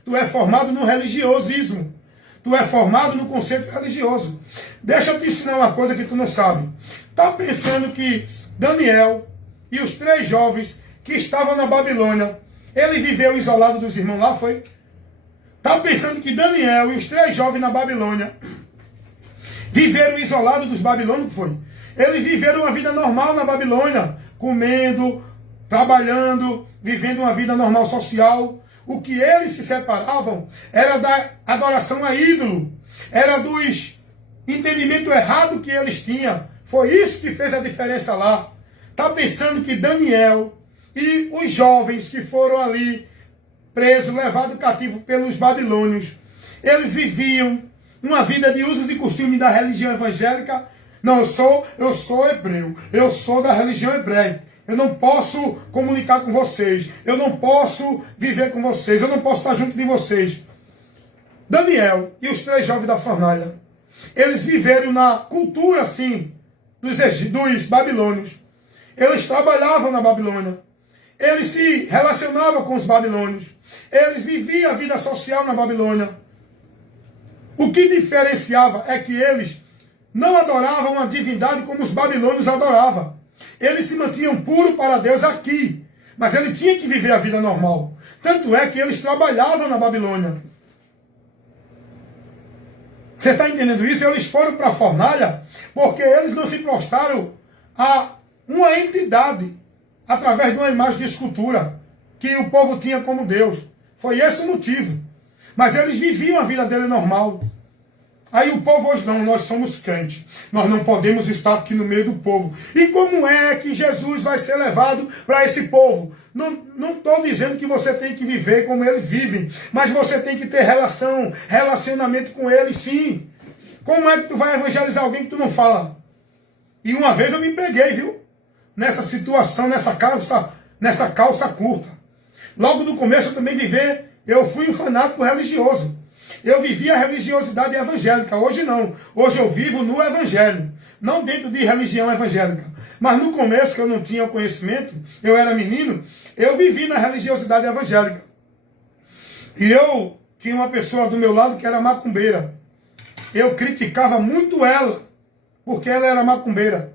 Tu é formado no religiosismo. Tu é formado no conceito religioso. Deixa eu te ensinar uma coisa que tu não sabe. Tá pensando que Daniel e os 3 jovens que estavam na Babilônia, ele viveu isolado dos irmãos lá, foi? Tá pensando que Daniel e os 3 jovens na Babilônia viveram isolados dos babilônicos, foi? Eles viveram uma vida normal na Babilônia, comendo, trabalhando, vivendo uma vida normal social. O que eles se separavam era da adoração a ídolo, era dos entendimentos errados que eles tinham. Foi isso que fez a diferença lá. Está pensando que Daniel e os jovens que foram ali presos, levados cativo pelos babilônios, eles viviam uma vida de usos e costumes da religião evangélica. Não, eu sou hebreu, eu sou da religião hebreia. Eu não posso comunicar com vocês, eu não posso viver com vocês, eu não posso estar junto de vocês. Daniel e os 3 jovens da fornalha, eles viveram na cultura, assim, dos babilônios. Eles trabalhavam na Babilônia. Eles se relacionavam com os babilônios. Eles viviam a vida social na Babilônia. O que diferenciava é que eles não adoravam a divindade como os babilônios adoravam. Eles se mantinham puros para Deus aqui. Mas ele tinha que viver a vida normal. Tanto é que eles trabalhavam na Babilônia. Você está entendendo isso? Eles foram para a fornalha porque eles não se prostraram a uma entidade através de uma imagem de escultura que o povo tinha como Deus. Foi esse o motivo. Mas eles viviam a vida dele normal. Aí o povo hoje não, nós somos crentes. Nós não podemos estar aqui no meio do povo. E como é que Jesus vai ser levado para esse povo? Não estou dizendo que você tem que viver como eles vivem, mas você tem que ter relacionamento com eles, sim. Como é que tu vai evangelizar alguém que tu não fala? E uma vez eu me peguei, viu? Nessa situação, nessa calça curta. Logo no começo eu também eu fui um fanático religioso. Eu vivia a religiosidade evangélica. Hoje não. Hoje eu vivo no evangelho. Não dentro de religião evangélica. Mas no começo, que eu não tinha o conhecimento, eu era menino, eu vivi na religiosidade evangélica. E eu tinha uma pessoa do meu lado que era macumbeira. Eu criticava muito ela, porque ela era macumbeira.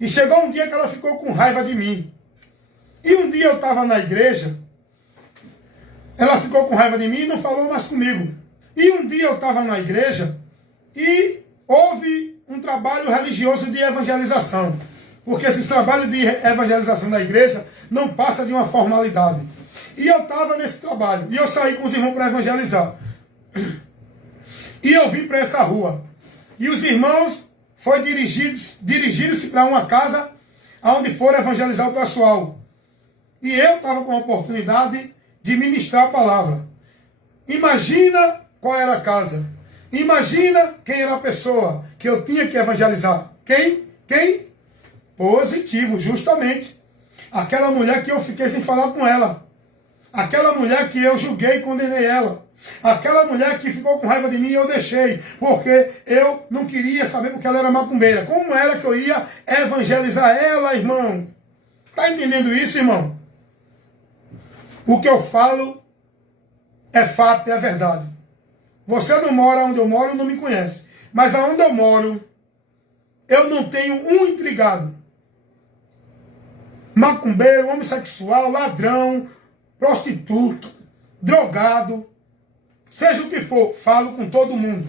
E chegou um dia que ela ficou com raiva de mim. E um dia eu estava na igreja, ela ficou com raiva de mim e não falou mais comigo. E um dia eu estava na igreja e houve um trabalho religioso de evangelização. Porque esses trabalhos de evangelização da igreja não passa de uma formalidade. E eu estava nesse trabalho. E eu saí com os irmãos para evangelizar. E eu vim para essa rua. E os irmãos dirigiram-se para uma casa onde foram evangelizar o pessoal. E eu estava com a oportunidade de ministrar a palavra. Imagina qual era a casa. Imagina quem era a pessoa que eu tinha que evangelizar. Quem? Positivo, justamente. Aquela mulher que eu fiquei sem falar com ela. Aquela mulher que eu julguei e condenei ela. Aquela mulher que ficou com raiva de mim e eu deixei. Porque eu não queria saber porque ela era macumbeira. Como era que eu ia evangelizar ela, irmão? Está entendendo isso, irmão? O que eu falo é fato, é verdade. Você não mora onde eu moro, não me conhece. Mas aonde eu moro, eu não tenho um intrigado. Macumbeiro, homossexual, ladrão, prostituto, drogado, seja o que for, falo com todo mundo.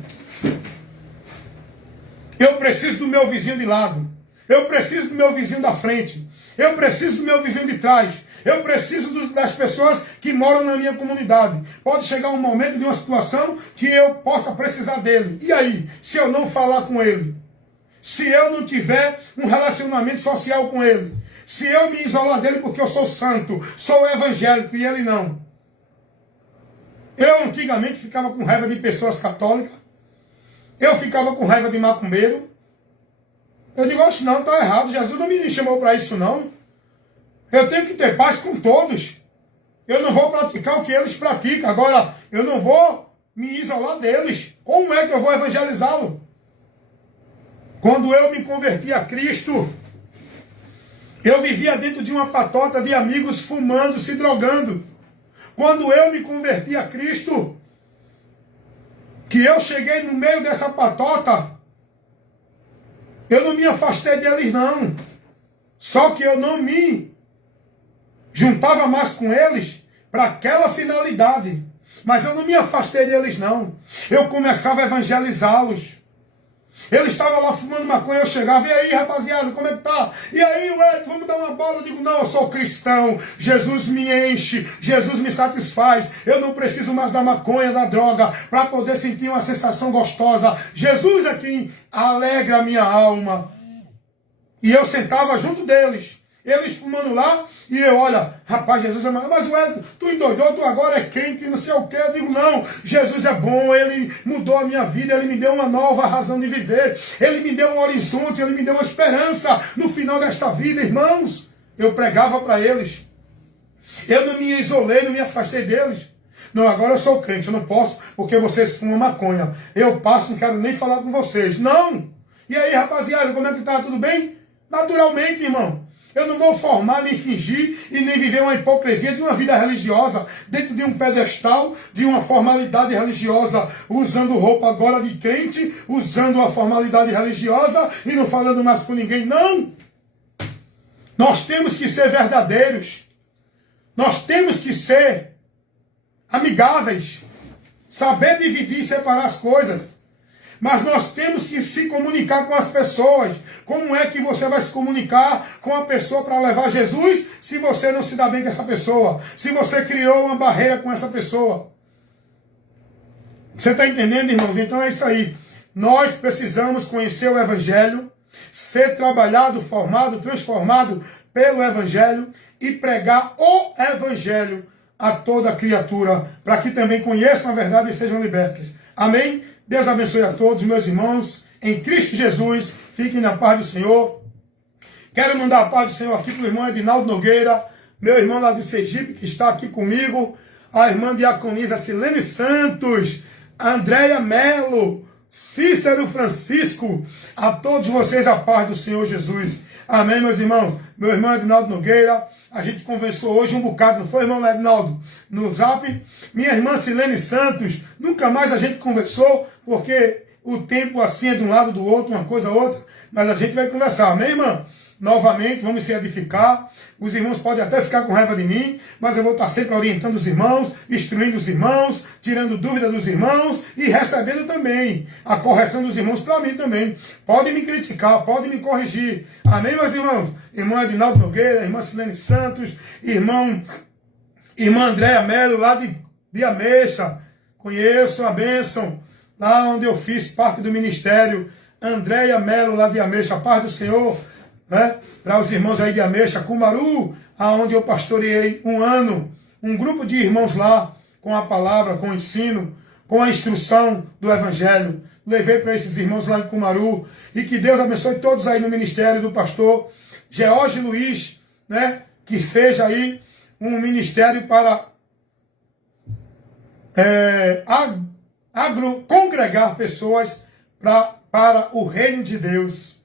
Eu preciso do meu vizinho de lado. Eu preciso do meu vizinho da frente. Eu preciso do meu vizinho de trás. Eu preciso das pessoas que moram na minha comunidade. Pode chegar um momento de uma situação que eu possa precisar dele. E aí, se eu não falar com ele? Se eu não tiver um relacionamento social com ele? Se eu me isolar dele porque eu sou santo, sou evangélico e ele não? Eu antigamente ficava com raiva de pessoas católicas. Eu ficava com raiva de macumbeiro. Eu digo, acho não, está errado. Jesus não me chamou para isso não. Eu tenho que ter paz com todos. Eu não vou praticar o que eles praticam. Agora, eu não vou me isolar deles. Como é que eu vou evangelizá-lo? Quando eu me converti a Cristo, eu vivia dentro de uma patota de amigos fumando, se drogando. Quando eu me converti a Cristo, que eu cheguei no meio dessa patota, eu não me afastei deles não. Só que eu não me juntava mais com eles para aquela finalidade. Mas eu não me afastei deles não. Eu começava a evangelizá-los. Ele estava lá fumando maconha, eu chegava, e aí, rapaziada, como é que tá? E aí, ué, vamos dar uma bola? Eu digo, não, eu sou cristão, Jesus me enche, Jesus me satisfaz, eu não preciso mais da maconha, da droga, para poder sentir uma sensação gostosa. Jesus é quem alegra a minha alma. E eu sentava junto deles. Eles fumando lá, e eu, olha, rapaz, Jesus é maravilhoso. Mas ué, tu endoidou, tu agora é crente, não sei o quê. Eu digo, não, Jesus é bom, Ele mudou a minha vida, Ele me deu uma nova razão de viver, Ele me deu um horizonte, Ele me deu uma esperança no final desta vida, irmãos. Eu pregava para eles. Eu não me isolei, não me afastei deles. Não, agora eu sou crente, eu não posso, porque vocês fumam maconha. Eu passo, não quero nem falar com vocês. Não! E aí, rapaziada, como é que tá? Tudo bem? Naturalmente, irmão. Eu não vou formar, nem fingir e nem viver uma hipocrisia de uma vida religiosa dentro de um pedestal, de uma formalidade religiosa, usando roupa agora de crente, usando a formalidade religiosa e não falando mais com ninguém. Não! Nós temos que ser verdadeiros. Nós temos que ser amigáveis. Saber dividir e separar as coisas. Mas nós temos que se comunicar com as pessoas. Como é que você vai se comunicar com a pessoa para levar Jesus se você não se dá bem com essa pessoa? Se você criou uma barreira com essa pessoa? Você está entendendo, irmãos? Então é isso aí. Nós precisamos conhecer o Evangelho, ser trabalhado, formado, transformado pelo Evangelho e pregar o Evangelho a toda criatura, para que também conheçam a verdade e sejam libertos. Amém? Deus abençoe a todos, meus irmãos, em Cristo Jesus. Fiquem na paz do Senhor. Quero mandar a paz do Senhor aqui para o irmão Edinaldo Nogueira, meu irmão lá de Sergipe, que está aqui comigo, a irmã diaconisa Silene Santos, a Andréia Melo, Cícero Francisco, a todos vocês a paz do Senhor Jesus. Amém, meus irmãos? Meu irmão Edinaldo Nogueira, a gente conversou hoje um bocado, não foi, irmão Edinaldo? No Zap. Minha irmã Silene Santos, nunca mais a gente conversou, porque o tempo assim é de um lado do outro, uma coisa outra, mas a gente vai conversar, amém, irmã? Novamente, vamos se edificar. Os irmãos podem até ficar com raiva de mim, mas eu vou estar sempre orientando os irmãos, instruindo os irmãos, tirando dúvida dos irmãos e recebendo também a correção dos irmãos para mim também. Podem me criticar, podem me corrigir. Amém, meus irmãos? Irmão Edinaldo Nogueira, irmã Silene Santos, irmã Andréia Melo, lá de Ameixa. Conheço a bênção, lá onde eu fiz parte do ministério. Andréia Melo, lá de Ameixa, a paz do Senhor. Né? Para os irmãos aí de Ameixa, Cumaru, aonde eu pastoreei um ano, um grupo de irmãos lá, com a palavra, com o ensino, com a instrução do Evangelho. Levei para esses irmãos lá em Cumaru, e que Deus abençoe todos aí no ministério do pastor George Luiz, né? Que seja aí um ministério para congregar pessoas para o reino de Deus.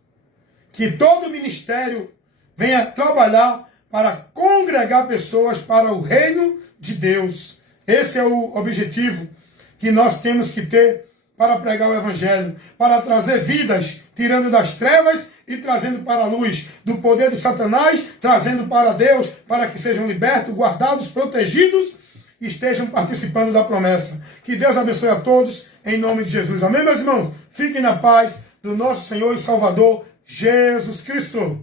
Que todo ministério venha trabalhar para congregar pessoas para o reino de Deus. Esse é o objetivo que nós temos que ter para pregar o Evangelho, para trazer vidas, tirando das trevas e trazendo para a luz, do poder de Satanás, trazendo para Deus, para que sejam libertos, guardados, protegidos e estejam participando da promessa. Que Deus abençoe a todos, em nome de Jesus. Amém, meus irmãos? Fiquem na paz do nosso Senhor e Salvador, Jesus Cristo.